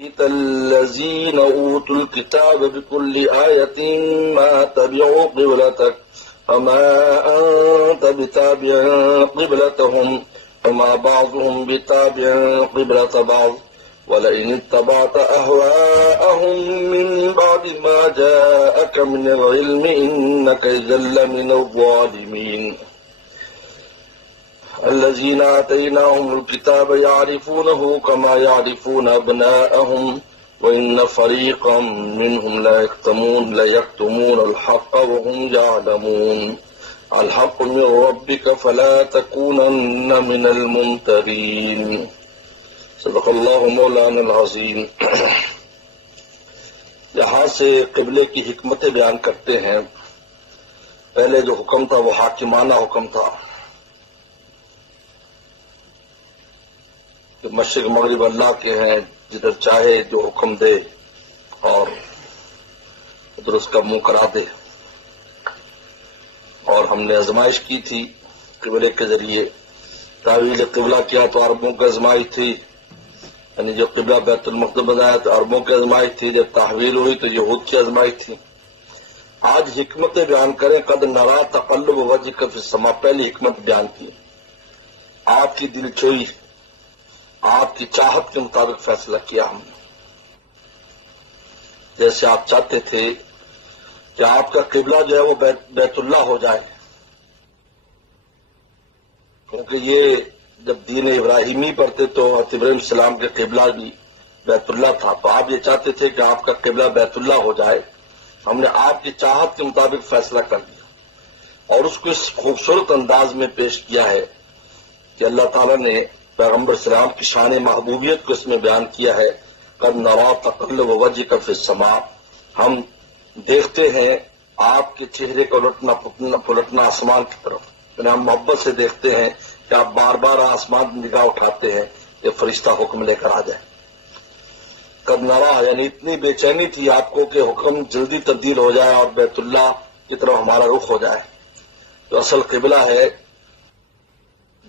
الذين أوتوا الكتاب بكل آية ما تبعوا قبلتك وما أنت بتابع قبلتهم وما بعضهم بتابع قبلة بعض ولئن اتبعت أهواءهم من بعد ما جاءك من العلم إنك إذا لمن الظالمين الذين آتيناهم الكتاب يعرفونه كما يعرفون أبناءهم وإن فريقا منهم لا يكتمون الحق وهم يعلمون الحق من ربك فلا تكونن من الممترين صدق اللہ مولانا العظیم۔ یہاں سے قبلے کی حکمتیں بیان کرتے ہیں۔ پہلے جو حکم تھا وہ حاکمانہ حکم تھا کہ مشرق مغرب اللہ کے ہیں، جدھر چاہے جو حکم دے اور ادھر اس کا منہ کرا دے۔ اور ہم نے آزمائش کی تھی قبلے کے ذریعے، تعویل قبلہ کیا تو عربوں کی آزمائش تھی، یعنی جو قبلہ بیت المقدس بنایا تو عربوں کی آزمائش تھی، جب تحویل ہوئی تو یہود کی آزمائش تھی۔ آج حکمتیں بیان کریں۔ قد نرا تقلب وجهك في السماء، پہلی حکمت بیان کی، آپ کی دل چوئی، آپ کی چاہت کے مطابق فیصلہ کیا ہم نے۔ جیسے آپ چاہتے تھے کہ آپ کا قبلہ جو ہے وہ بیت اللہ ہو جائے، کیونکہ یہ جب دین ابراہیمی پر تھے تو ابراہیم السلام کے قبلہ بھی بیت اللہ تھا، تو آپ یہ چاہتے تھے کہ آپ کا قبلہ بیت اللہ ہو جائے۔ ہم نے آپ کی چاہت کے مطابق فیصلہ کر دیا اور اس کو اس خوبصورت انداز میں پیش کیا ہے کہ اللہ تعالیٰ نے پیغمبر اسلام کی شان محبوبیت کو اس میں بیان کیا ہے۔ قد نرا تقلب وجهك في السماء، ہم دیکھتے ہیں آپ کے چہرے کو پلٹنا آسمان کی طرف، یعنی ہم محبت سے دیکھتے ہیں کہ آپ بار بار آسمان نگاہ اٹھاتے ہیں کہ فرشتہ حکم لے کر آ جائے۔ قد نرا یعنی اتنی بے چینی تھی آپ کو کہ حکم جلدی تبدیل ہو جائے اور بیت اللہ کی طرف ہمارا رخ ہو جائے، جو اصل قبلہ ہے،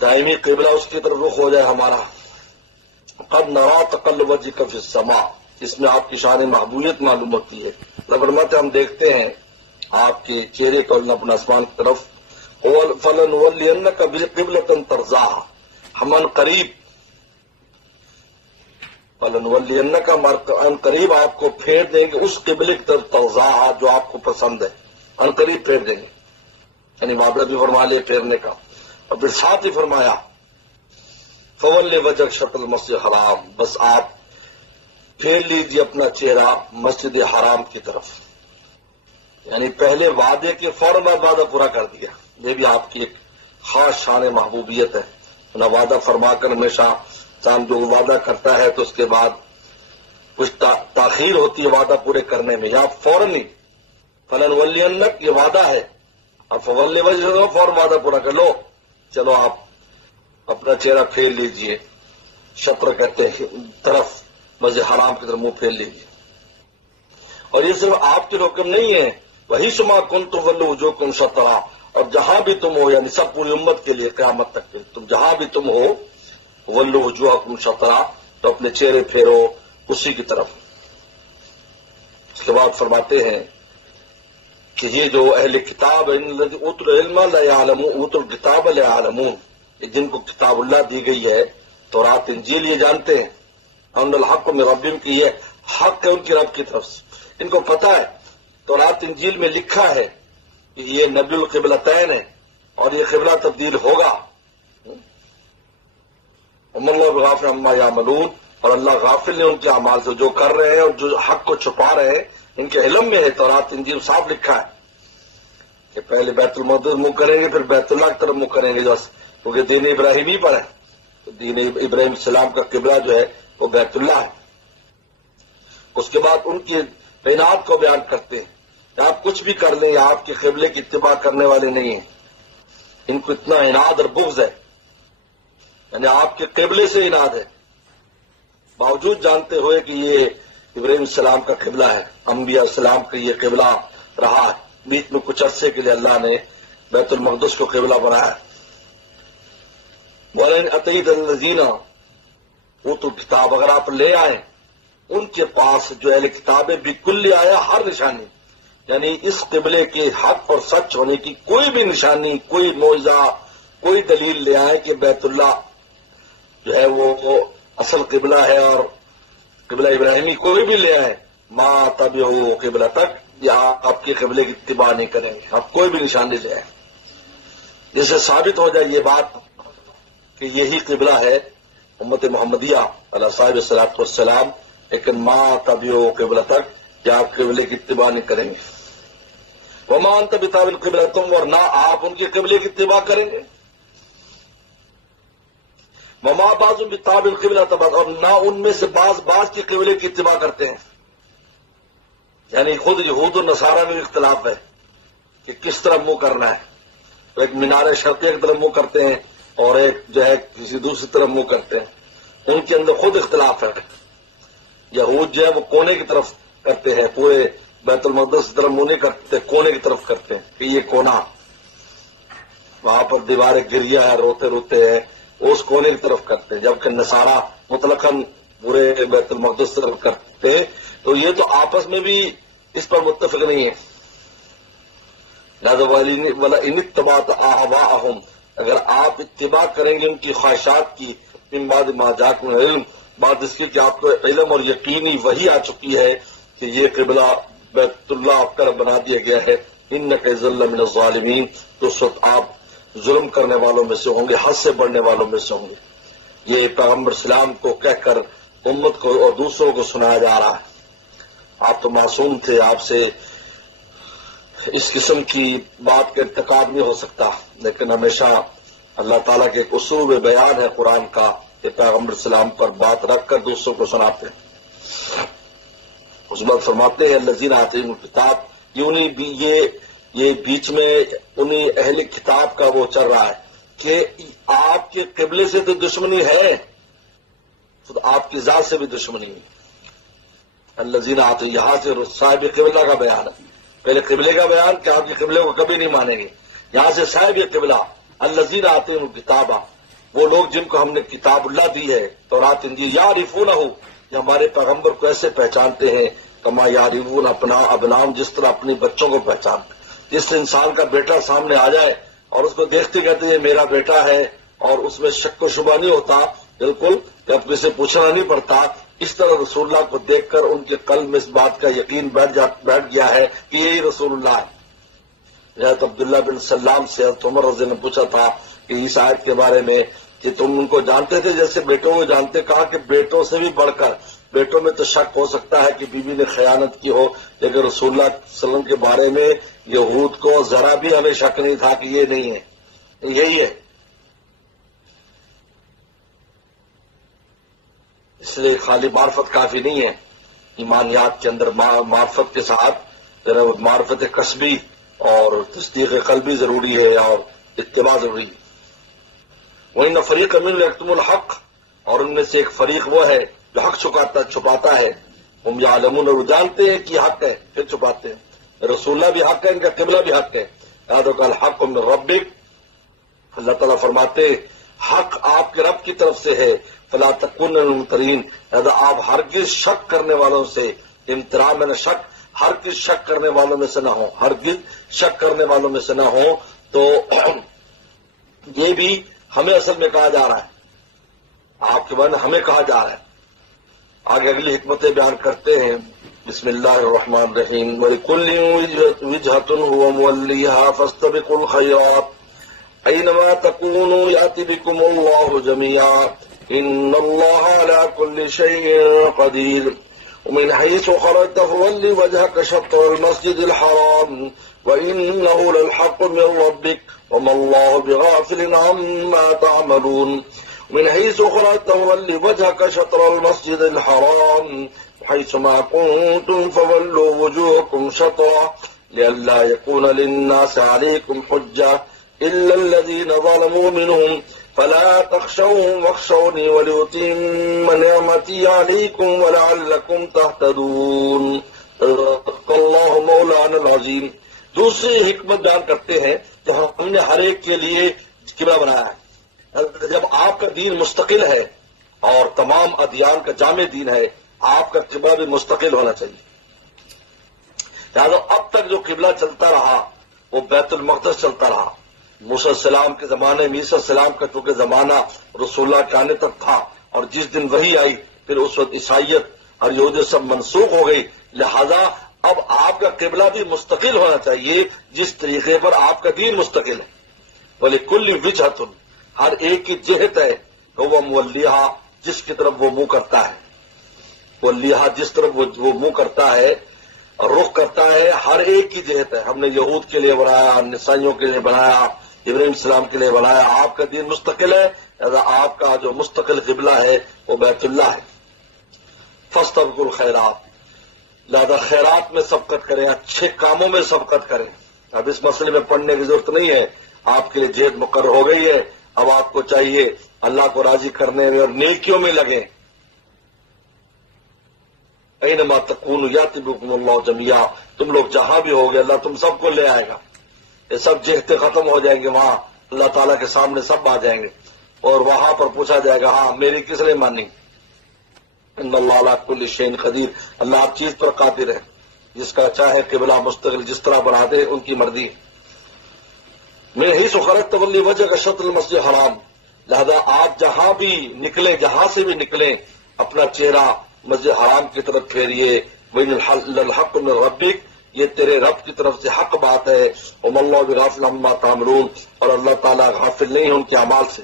دائمی قبلہ، اس کی طرف رخ ہو جائے ہمارا۔ قد نرا تقلب وجهك في السماء، اس میں آپ کی شان محبوبیت معلوم ہوتی ہے۔ فرماتے ہم دیکھتے ہیں آپ کے چہرے کو اپنا آسمان کی طرف۔ فَلَنُوَلِّيَنَّكَ قِبْلَةً تَرْضَاهَا، ہم ان قریب فَلَنُوَلِّيَنَّكَ ان قریب آپ کو پھیر دیں گے اس قبلے کی طرف ترضاها جو آپ کو پسند ہے، ان قریب پھیر دیں گے، یعنی وعدہ بھی فرما لے پھیرنے کا۔ اور پھر ساتھ ہی فرمایا فَوَلِّ وَجْهَكَ شَطْرَ الْمَسْجِدِ الْحَرَامِ، بس آپ پھیر لیجیے اپنا چہرہ مسجد حرام کی طرف، یعنی پہلے وعدے کے فوراً بعد وعدہ پورا کر دیا۔ یہ بھی آپ کی ایک خاص شان محبوبیت ہے، نہ وعدہ فرما کر ہمیشہ انسان جو وعدہ کرتا ہے تو اس کے بعد کچھ تاخیر ہوتی ہے وعدہ پورے کرنے میں، یہاں فوراً ہی فَلَنُوَلِّيَنَّكَ یہ وعدہ ہے، اب فَوَلِّ وَجْهَكَ فوراً وعدہ پورا کر لو، چلو آپ اپنا چہرہ پھیر لیجئے، شطر کہتے ہیں طرف، مسجد حرام کی طرف منہ پھیر لیجئے۔ اور یہ صرف آپ کے حکم نہیں ہے، وہی شما کنتم فولوا وجوہکم شطرا، اور جہاں بھی تم ہو، یعنی سب پوری امت کے لیے قیامت تک کے، تم جہاں بھی تم ہو، ولوا وجوہکم شطرا، تو اپنے چہرے پھیرو اسی کی طرف۔ اس کے بعد فرماتے ہیں کہ یہ جو اہل کتاب ان الذین اوتوا العلم لا یعلمون، اوتوا الکتاب لا یعلمون، جن کو کتاب اللہ دی گئی ہے، تورات انجیل، یہ جانتے ہیں ان الحق من ربہم کی یہ حق ہے ان کی رب کی طرف سے، ان کو پتہ ہے تورات انجیل میں لکھا ہے کہ یہ نبی القبلتین ہے اور یہ قبلہ تبدیل ہوگا۔ وما اللہ بغافل عما یعملون، اور اللہ غافل ہے ان کے اعمال سے، جو کر رہے ہیں اور جو حق کو چھپا رہے ہیں ان کے علم میں ہے۔ تورات انجیل صاف لکھا ہے کہ پہلے بیت المقدس منہ کریں گے، پھر بیت اللہ کی طرف منہ کریں گے، کیونکہ دین ابراہیمی پر ہے، تو دین ابراہیم السلام کا قبلہ جو ہے وہ بیت اللہ ہے۔ اس کے بعد ان کی عناد کو بیان کرتے ہیں کہ آپ کچھ بھی کر لیں، آپ کے قبلے کی اتباع کرنے والے نہیں ہیں، ان کو اتنا عناد اور بغض ہے، یعنی آپ کے قبلے سے عناد ہے، باوجود جانتے ہوئے کہ یہ ابراہیم السلام کا قبلہ ہے، انبیاء السلام کا یہ قبلہ رہا ہے۔ بیچ میں کچھ عرصے کے لیے اللہ نے بیت المقدس کو قبلہ بنایا ہے۔ وَلَئِنْ أَتَيْتَ الَّذِينَ اوتوا الکتاب، اگر آپ لے آئیں ان کے پاس جو اہل کتاب ہے بالکل آیا ہر نشانی، یعنی اس قبلے کے حق اور سچ ہونے کی کوئی بھی نشانی، کوئی معجزہ، کوئی دلیل لے آئے کہ بیت اللہ جو ہے وہ اصل قبلہ ہے اور قبلہ ابراہیمی کوئی بھی لے آئے، ما تبعوا قبلہ تک، یا آپ کے قبلے کی اتباع نہیں کریں گے، آپ کوئی بھی نشانی لے آئے جس سے ثابت ہو جائے یہ بات کہ یہی قبلہ ہے امت محمدیہ علیہ صاحب الصلوۃ والسلام، لیکن ما تبعوا قبلہ تک کہ آپ قبلے کی اتباع نہیں کریں گے۔ وما انت بتابع القبلہ، تم اور نہ آپ ان کے قبلے کی اتباع کریں گے۔ وما بعض بتابع القبلہ، اور نہ ان میں سے بعض کے قبلے کی اتباع کرتے ہیں، یعنی خود یہود و نصارہ میں اختلاف ہے کہ کس طرح منہ کرنا ہے، ایک مینار شرقیہ کی طرف منہ کرتے ہیں اور ایک جو ہے کسی دوسری طرف منہ کرتے ہیں، ان کے اندر خود اختلاف ہے۔ یہود جو ہے وہ کونے کی طرف کرتے ہیں، پورے بیت المقدس کی طرف منہ نہیں کرتے، کونے کی طرف کرتے ہیں کہ یہ کونا، وہاں پر دیواریں گریا ہے، روتے روتے ہیں، اس کونے کی طرف کرتے ہیں، جبکہ نصارہ مطلقاً پورے بیت المقدس کی طرف کرتے ہیں۔ تو یہ تو آپس میں بھی اس پر متفق نہیں ہے۔ وَلَئِنِ اتَّبَعْتَ أَهْوَاءَهُمْ، اگر آپ اتباع کریں گے ان کی خواہشات کی، من بعد ما جاءکم العلم، بعد اس کی کہ آپ کو علم اور یقینی وحی آ چکی ہے کہ یہ قبلہ بیت اللہ آپ کا بنا دیا گیا ہے، إِنَّكَ إِذًا لَّمِنَ الظَّالِمِينَ، تو اس وقت آپ ظلم کرنے والوں میں سے ہوں گے، حد سے بڑھنے والوں میں سے ہوں گے۔ یہ پیغمبر اسلام کو کہہ کر امت کو اور دوسروں کو سنایا جا رہا ہے۔ آپ تو معصوم تھے، آپ سے اس قسم کی بات کا ارتکاب نہیں ہو سکتا، لیکن ہمیشہ اللہ تعالیٰ کے ایک اسلوب بیان ہے قرآن کا کہ پیغمبر اسلام پر بات رکھ کر دوسروں کو سناتے ہیں۔ اس بات فرماتے ہیں الذین آتیہم الکتاب، یہ بیچ میں انہیں اہل کتاب کا وہ چل رہا ہے کہ آپ کے قبلے سے تو دشمنی ہے، تو آپ کی ذات سے بھی دشمنی ہے۔ الذین آتیہم، یہاں سے صاحب قبلہ کا بیان ہے، پہلے قبلے کا بیان کہ آپ کے قبلے کو کبھی نہیں مانیں گے، یہاں سے صاحب قبلہ الذین آتیہم الکتاب، وہ لوگ جن کو ہم نے کتاب اللہ دی ہے، تورات انجیل، یعرفونہ، یہ ہمارے پیغمبر کو ایسے پہچانتے ہیں کما یعرفون ابناءہم، جس طرح اپنے بچوں کو پہچانتے ہیں۔ جس انسان کا بیٹا سامنے آ جائے اور اس کو دیکھتے کہتے ہیں میرا بیٹا ہے، اور اس میں شک و شبہ نہیں ہوتا، بالکل جب کسی پوچھنا نہیں پڑتا، اس طرح رسول اللہ کو دیکھ کر ان کے قلب میں اس بات کا یقین بیٹھ گیا ہے کہ یہی رسول اللہ ہے۔ حضرت عبداللہ بن سلام سے حضرت عمر رضی اللہ عنہ نے پوچھا تھا کہ اس آیت کے بارے میں کہ تم ان کو جانتے تھے جیسے بیٹوں کو جانتے، کہا کہ بیٹوں سے بھی بڑھ کر، بیٹوں میں تو شک ہو سکتا ہے کہ بیوی نے خیانت کی ہو، لیکن رسول اللہ صلی اللہ علیہ وسلم کے بارے میں یہود کو ذرا بھی ہمیں شک نہیں تھا کہ یہ نہیں ہے، یہی ہے۔ اس لیے خالی معرفت کافی نہیں ہے، ایمانیات کے اندر معرفت کے ساتھ معرفت قصبی اور تصدیق قلبی ضروری ہے اور اتباع ضروری ہے۔ وَإِنَّ فَرِيقًا مِّنْهُمْ لَيَكْتُمُونَ الْحَقَّ، اور ان میں سے ایک فریق وہ ہے جو حق چھپاتا ہے، ہم یعلمون، وہ جانتے ہیں کہ یہ حق ہے پھر چھپاتے ہیں۔ رسول اللہ بھی حق ہے، ان کا قبلہ بھی حق ہے۔ یاد الحق من ربک، اللہ تعالیٰ فرماتے حق آپ کے رب کی طرف سے ہے، فلا تکونوا من الممترین، لہذا آپ ہرگز شک کرنے والوں سے، امتراء میں شک، ہرگز شک کرنے والوں میں سے نہ ہوں، ہرگز شک کرنے والوں میں سے نہ ہوں۔ تو یہ بھی ہمیں اصل میں کہا جا رہا ہے، آپ کے بارے میں ہمیں کہا جا رہا ہے۔ آگے اگلی حکمتیں بیان کرتے ہیں، بسم اللہ الرحمن الرحیم، وَلِكُلٍّ وِجْهَةٌ هُوَ مُوَلِّيهَا فَاسْتَبِقُوا الْخَيْرَاتِ أَيْنَمَا تَكُونُوا يَأْتِ بِكُمُ اللَّهُ جَمِيعًا إِنَّ اللَّهَ عَلَى كُلِّ شَيْءٍ قَدِيرٌ ومن حيث خرجت فول وجهك شطر المسجد الحرام وإنه للحق من ربك وما الله بغافل عما تعملون ومن حيث خرجت فول وجهك شطر المسجد الحرام حيث ما كنتم فولوا وجوهكم شطره لئلا يكون للناس عليكم حجة إلا الذين ظلموا منهم فلا تخشوهم واخشوني ولأتم نعمتي عليكم ولعلكم تهتدون صدق اللہ مولانا العظیم۔ دوسری حکمت بیان کرتے ہیں کہ ہم نے ہر ایک کے لیے قبلہ بنایا ہے۔ جب آپ کا دین مستقل ہے اور تمام ادیان کا جامع دین ہے، آپ کا قبلہ بھی مستقل ہونا چاہیے. لہٰذا اب تک جو قبلہ چلتا رہا وہ بیت المقدس چلتا رہا. موسیٰ السلام کے زمانے میں عیسیٰ السلام کا چونکہ زمانہ رسول اللہ کے آنے تک تھا، اور جس دن وحی آئی پھر اس وقت عیسائیت اور یہودیت سب منسوخ ہو گئی. لہذا اب آپ کا قبلہ بھی مستقل ہونا چاہیے جس طریقے پر آپ کا دین مستقل ہے. وَلِكُلِّ وِجْهَةٌ، ہر ایک کی جہت ہے وہ مولیہا جس کی طرف وہ منہ کرتا ہے. مولیہا جس طرف وہ منہ کرتا ہے اور رخ کرتا ہے، ہر ایک کی جہت ہے. ہم نے یہود کے لیے بنایا، نسائیوں کے لیے بنایا، ابراہیم السلام کے لیے بنایا. آپ کا دین مستقل ہے، لہذا آپ کا جو مستقل قبلہ ہے وہ بیت اللہ ہے. فاستبقوا الخیرات، لہذا خیرات میں سبقت کریں، اچھے کاموں میں سبقت کریں. اب اس مسئلے میں پڑھنے کی ضرورت نہیں ہے، آپ کے لیے جہد مقرر ہو گئی ہے. اب آپ کو چاہیے اللہ کو راضی کرنے میں اور نیکیوں میں لگیں. اینما تکونوا یأتی بکم اللہ جمیعا، تم لوگ جہاں بھی ہوگے اللہ تم سب کو لے آئے گا. یہ سب جہتیں ختم ہو جائیں گے، وہاں اللہ تعالیٰ کے سامنے سب آ جائیں گے اور وہاں پر پوچھا جائے گا ہاں میری کس نے مانی. ان اللہ علی کل شیء قدیر، اللہ ہر چیز پر قادر ہے. جس کا چاہے قبلہ مستقل جس طرح بنا دے ان کی مرضی. من حیث خرجت فولی وجہک شطر المسجد الحرام، لہذا آپ جہاں بھی نکلیں، جہاں سے بھی نکلیں اپنا چہرہ مسجد حرام کی طرف پھیریے. وَإِنَّ الْحَقُّ مِنْ رَبِّكَ، یہ تیرے رب کی طرف سے حق بات ہے. وَمَا اللَّهُ بِغَافِلٍ عَمَّا تَعْمَلُونَ، اور اللہ تعالیٰ غافل نہیں ہے ان کے اعمال سے.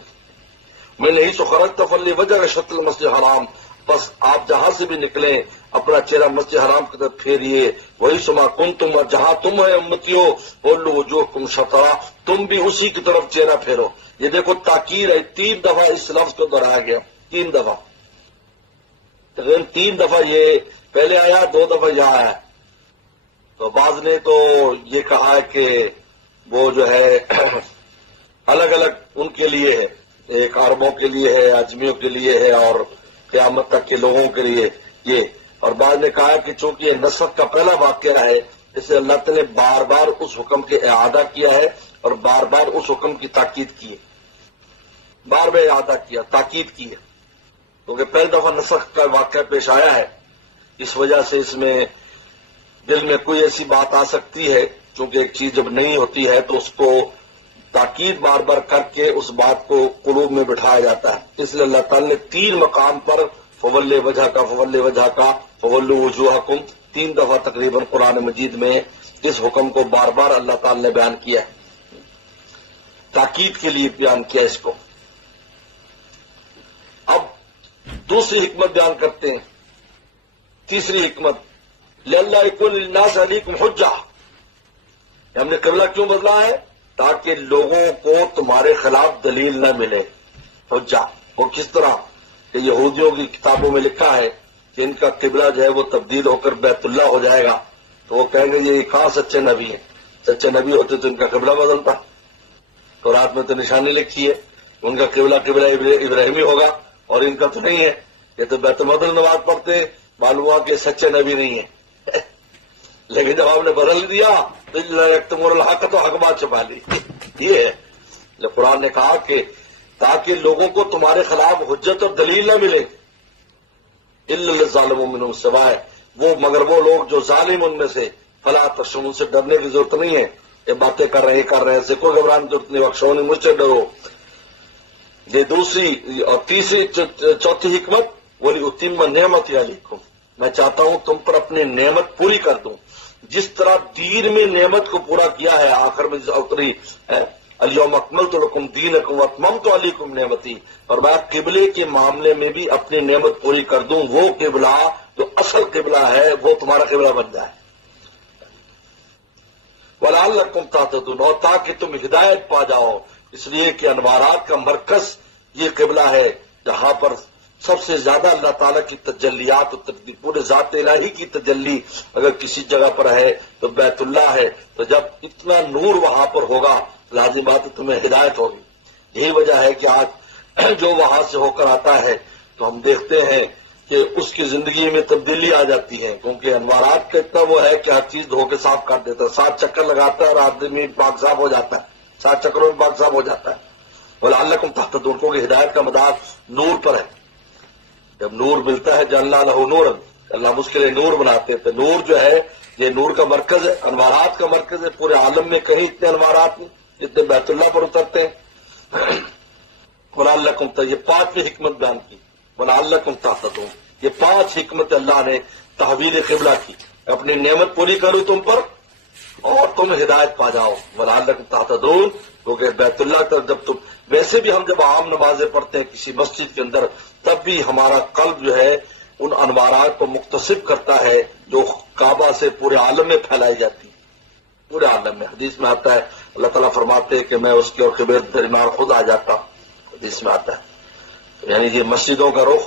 مِنْ حَيْثُ خَرَجْتَ فَوَلِّ وَجْهَكَ شَطْرَ الْمَسْجِدِ الْحَرَامِ، بس آپ جہاں سے بھی نکلیں اپنا چہرہ مسجد حرام کی طرف پھیریے. وہی سما کنتم، اور جہاں تم ہے امتیو وَوَلُّوا وُجُوهَكُمْ شَطْرَهُ، تم بھی اسی کی طرف چہرہ پھیرو. یہ دیکھو تاکید ہے، 3 دفعہ اس لفظ کو دہرایا گیا، 3 دفعہ. تقریباً 3 دفعہ یہ پہلے آیا، 2 دفعہ یہاں آیا. تو بعض نے تو یہ کہا ہے کہ وہ جو ہے الگ الگ ان کے لیے ہے، ایک عربوں کے لیے ہے، اجمیوں کے لیے ہے، اور قیامت تک کے لوگوں کے لیے یہ. اور بعض نے کہا کہ چونکہ یہ نسخ کا پہلا واقعہ ہے اس لیے اللہ تعالیٰ نے بار بار اس حکم کے اعادہ کیا ہے اور بار بار اس حکم کی تاکید کی ہے. بار بار اعادہ کیا، تاکید کی ہے، کیونکہ پہلی دفعہ نسخ کا واقعہ پیش آیا ہے. اس وجہ سے اس میں دل میں کوئی ایسی بات آ سکتی ہے، چونکہ ایک چیز جب نہیں ہوتی ہے تو اس کو تاکید بار بار کر کے اس بات کو قلوب میں بٹھایا جاتا ہے. اس لیے اللہ تعالیٰ نے 3 مقام پر فول وجہ کا، فول وجہ کا، فولوا وجوہکم 3 دفعہ تقریباً قرآن مجید میں اس حکم کو بار بار اللہ تعالیٰ نے بیان کیا ہے، تاکید کے لیے بیان کیا اس کو. اب دوسری حکمت بیان کرتے ہیں، تیسری حکمت لِأَلَّا يَكُونَ لِلنَّاسِ عَلَيْكُمْ حُجَّةٌ، ہم نے قبلہ کیوں بدلا ہے؟ تاکہ لوگوں کو تمہارے خلاف دلیل نہ ملے. حجہ وہ کس طرح کہ یہودیوں کی کتابوں میں لکھا ہے کہ ان کا قبلہ جو ہے وہ تبدیل ہو کر بیت اللہ ہو جائے گا، تو وہ کہیں گے یہ کہاں سچے نبی ہیں؟ سچے نبی ہوتے تو ان کا قبلہ بدلتا. تو رات میں تو نشانی لکھی ہے ان کا قبلہ ابراہیمی ہوگا اور ان کا تو نہیں ہے. یہ تو بیت المقدس نماز پڑھتے، معلوم ہوا کہ سچے نبی نہیں ہیں. لیکن جب آپ نے بدل دیا تو یکتمون الحق، تو حق بات چھپا لی. یہ ہے قرآن نے کہا کہ تاکہ لوگوں کو تمہارے خلاف حجت اور دلیل نہ ملے. الا الظالمون منهم، سوائے وہ مگر وہ لوگ جو ظالم ان میں سے. فلا تخشوهم، ان سے ڈرنے کی ضرورت نہیں ہے. یہ باتیں کر رہے ہیں سے کوئی گھبرانے کی ضرورت نہیں. واخشونی، مجھ سے ڈرو. یہ دوسری اور تیسری چوتھی حکمت وَلِأُتِمَّ نِعْمَتِي عَلَيْكُمْ، میں چاہتا ہوں تم پر اپنی نعمت پوری کر دوں. جس طرح دین میں نعمت کو پورا کیا ہے، آخر میں اتری اليوم اکملت لکم دینکم واتممت علیکم نعمتی، اور میں قبلے کے معاملے میں بھی اپنی نعمت پوری کر دوں. وہ قبلہ جو اصل قبلہ ہے وہ تمہارا قبلہ بن جائے. وَلَعَلَّكُمْ تَهْتَدُونَ، اور تاکہ تم ہدایت پا جاؤ. اس لیے کہ انوارات کا مرکز یہ قبلہ ہے جہاں پر سب سے زیادہ اللہ تعالیٰ کی تجلیات، پورے ذات الہی کی تجلی اگر کسی جگہ پر ہے تو بیت اللہ ہے. تو جب اتنا نور وہاں پر ہوگا لازم بات ہے تمہیں ہدایت ہوگی. یہی وجہ ہے کہ آج جو وہاں سے ہو کر آتا ہے تو ہم دیکھتے ہیں کہ اس کی زندگی میں تبدیلی آ جاتی ہے، کیونکہ انوارات کا اتنا وہ ہے کہ ہر چیز دھو کے صاف کر دیتا ہے. 7 چکر لگاتا ہے اور آدمی پاک صاف ہو جاتا ہے، 7 چکروں میں پاک صاف ہو جاتا ہے. وَلَعَلَّكُمْ تَهْتَدُونَ، کیونکہ ہدایت کا مدار نور پر ہے. جب نور ملتا ہے جعلنا لہ نورا، اللہ ہم اس کے لیے نور بناتے ہیں. تو نور جو ہے یہ نور کا مرکز ہے، انوارات کا مرکز ہے. پورے عالم میں کہیں اتنے انوارات نہیں جتنے بیت اللہ پر اترتے ہیں. وَلَعَلَّكُمْ یہ 5ویں حکمت بیان کی، وَلَعَلَّكُمْ تَهْتَدُونَ. یہ 5 حکمت اللہ نے تحویل قبلہ کی، اپنی نعمت پوری کروں تم پر اور تم ہدایت پا جاؤ. وَلَعَلَّكُمْ تَهْتَدُونَ، کیونکہ بیت اللہ کا جب تم ویسے بھی ہم جب عام نمازیں پڑھتے ہیں کسی مسجد کے اندر، تب بھی ہمارا قلب جو ہے ان انوارات کو مکتسب کرتا ہے جو کعبہ سے پورے عالم میں پھیلائی جاتی ہے. پورے عالم میں حدیث میں آتا ہے اللہ تعالیٰ فرماتے ہیں کہ میں اس کے اور قبلے کے درمیان خود آ جاتا ہوں. حدیث میں آتا ہے. یعنی یہ مسجدوں کا رخ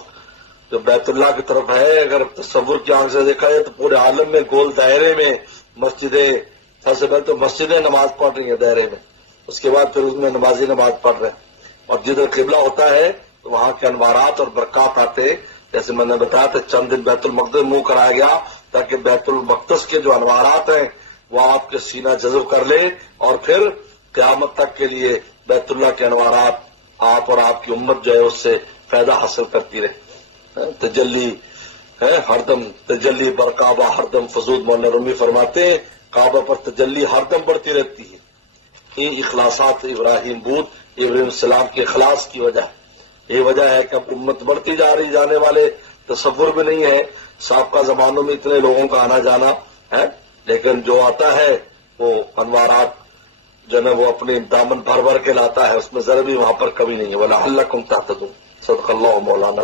جو بیت اللہ کی طرف ہے، اگر تصور کی آنکھ سے دیکھا جائے تو پورے عالم میں گول دائرے میں مسجدیں، سب سے پہلے تو مسجدیں نماز پڑھ رہی ہیں دائرے میں، اس کے بعد پھر اس میں نمازی نماز پڑھ رہے ہیں. اور جدھر قبلہ ہوتا ہے تو وہاں کے انوارات اور برکات آتے. جیسے میں نے بتایا تھا چند دن بیت المقدس منہ کرایا گیا تاکہ بیت المقدس کے جو انوارات ہیں وہ آپ کے سینہ جذب کر لے، اور پھر قیامت تک کے لیے بیت اللہ کے انوارات آپ اور آپ کی امت جو ہے اس سے فائدہ حاصل کرتی رہے. تجلی ہے ہر دم، تجلی بر کعبہ ہر دم فزود. مولانا رومی فرماتے ہیں کعبہ پر تجلی ہر دم بڑھتی رہتی ہے. یہ اخلاصات ابراہیم بود، ابراہیم السلام کے اخلاص کی وجہ ہے. یہ وجہ ہے کہ اب امت بڑھتی جا رہی، جانے والے تصور بھی نہیں ہے. سابقہ زمانوں میں اتنے لوگوں کا آنا جانا ہے، لیکن جو آتا ہے وہ انوارات جو ہے وہ اپنے دامن بھر بھر کے لاتا ہے، اس میں ذرا بھی وہاں پر کمی نہیں ہے. وَلَعَلَّكُمْ تَهْتَدُونَ. صدق اللہ مولانا.